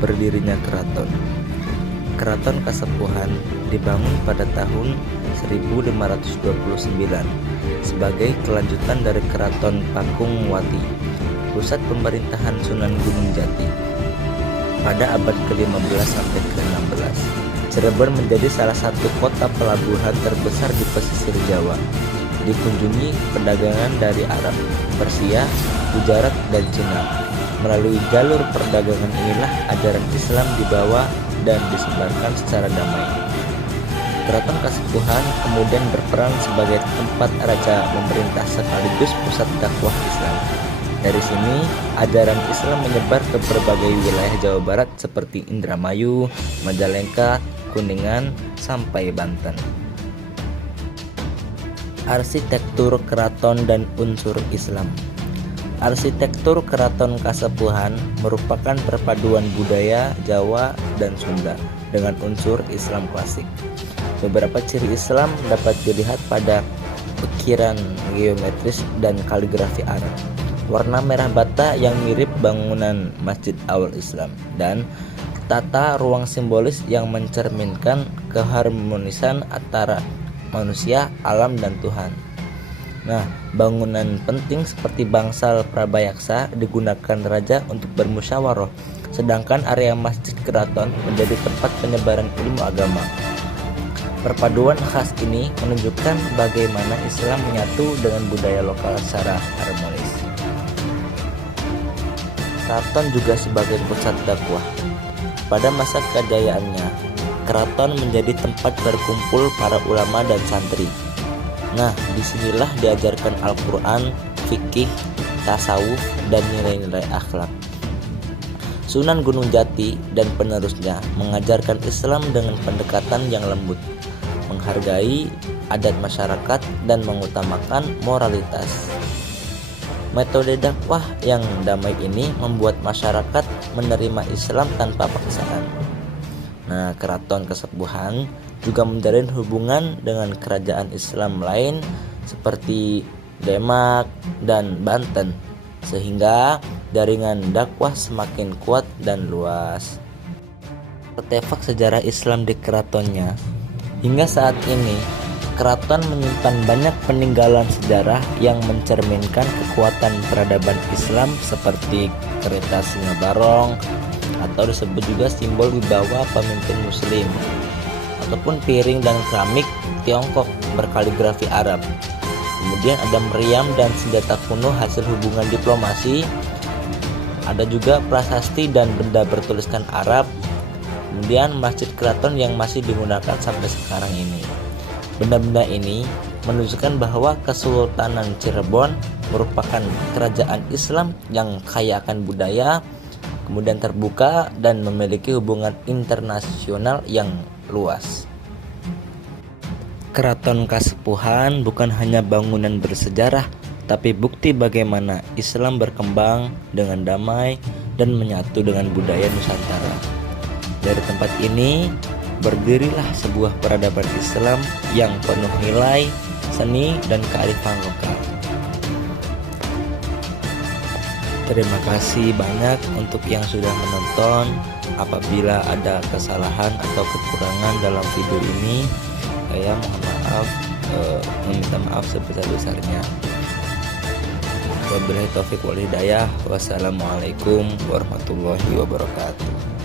berdirinya keraton. Keraton Kasepuhan dibangun pada tahun 1529 sebagai kelanjutan dari Keraton Pakungwati, pusat pemerintahan Sunan Gunung Jati. Pada abad ke-15 sampai ke-16, Cirebon menjadi salah satu kota pelabuhan terbesar di pesisir Jawa. Dikunjungi perdagangan dari Arab, Persia, Gujarat, dan Cina. Melalui jalur perdagangan inilah ajaran Islam dibawa dan disebarkan secara damai. Keraton Kasepuhan kemudian berperan sebagai tempat raja memerintah sekaligus pusat dakwah Islam. Dari sini, ajaran Islam menyebar ke berbagai wilayah Jawa Barat seperti Indramayu, Majalengka, Kuningan, sampai Banten. Arsitektur keraton dan unsur Islam. Arsitektur Keraton Kasepuhan merupakan perpaduan budaya Jawa dan Sunda dengan unsur Islam klasik. Beberapa ciri Islam dapat dilihat pada ukiran geometris dan kaligrafi Arab, warna merah bata yang mirip bangunan Masjid Awal Islam, dan tata ruang simbolis yang mencerminkan keharmonisan antara manusia, alam, dan Tuhan. Nah, bangunan penting seperti bangsal prabayaksa digunakan raja untuk bermusyawarah, sedangkan area masjid keraton menjadi tempat penyebaran ilmu agama. Perpaduan khas ini menunjukkan bagaimana Islam menyatu dengan budaya lokal secara harmonis. Keraton juga sebagai pusat dakwah. Pada masa kejayaannya, keraton menjadi tempat berkumpul para ulama dan santri. Nah, disinilah diajarkan Al-Quran, fikih, tasawuf, dan nilai-nilai akhlak. Sunan Gunung Jati dan penerusnya mengajarkan Islam dengan pendekatan yang lembut, menghargai adat masyarakat, dan mengutamakan moralitas. Metode dakwah yang damai ini membuat masyarakat menerima Islam tanpa paksaan. Nah, Keraton Kasepuhan juga menjalin hubungan dengan kerajaan Islam lain seperti Demak dan Banten, sehingga jaringan dakwah semakin kuat dan luas. Artefak sejarah Islam di keratonnya. Hingga saat ini, keraton menyimpan banyak peninggalan sejarah yang mencerminkan kekuatan peradaban Islam seperti kereta singa barong, atau disebut juga simbol wibawa pemimpin muslim, ataupun piring dan keramik Tiongkok berkaligrafi Arab. Kemudian ada meriam dan senjata kuno hasil hubungan diplomasi. Ada juga prasasti dan benda bertuliskan Arab. Kemudian masjid keraton yang masih digunakan sampai sekarang ini. Benda-benda ini menunjukkan bahwa Kesultanan Cirebon merupakan kerajaan Islam yang kaya akan budaya, kemudian terbuka dan memiliki hubungan internasional yang luas. Keraton Kasepuhan bukan hanya bangunan bersejarah, tapi bukti bagaimana Islam berkembang dengan damai dan menyatu dengan budaya Nusantara. Dari tempat ini berdirilah sebuah peradaban Islam yang penuh nilai, seni, dan kearifan lokal. Terima kasih banyak untuk yang sudah menonton. Apabila ada kesalahan atau kekurangan dalam video ini, saya mohon maaf, meminta maaf sebesar-besarnya. Wabillahi taufiq wal hidayah. Wassalamualaikum warahmatullahi wabarakatuh.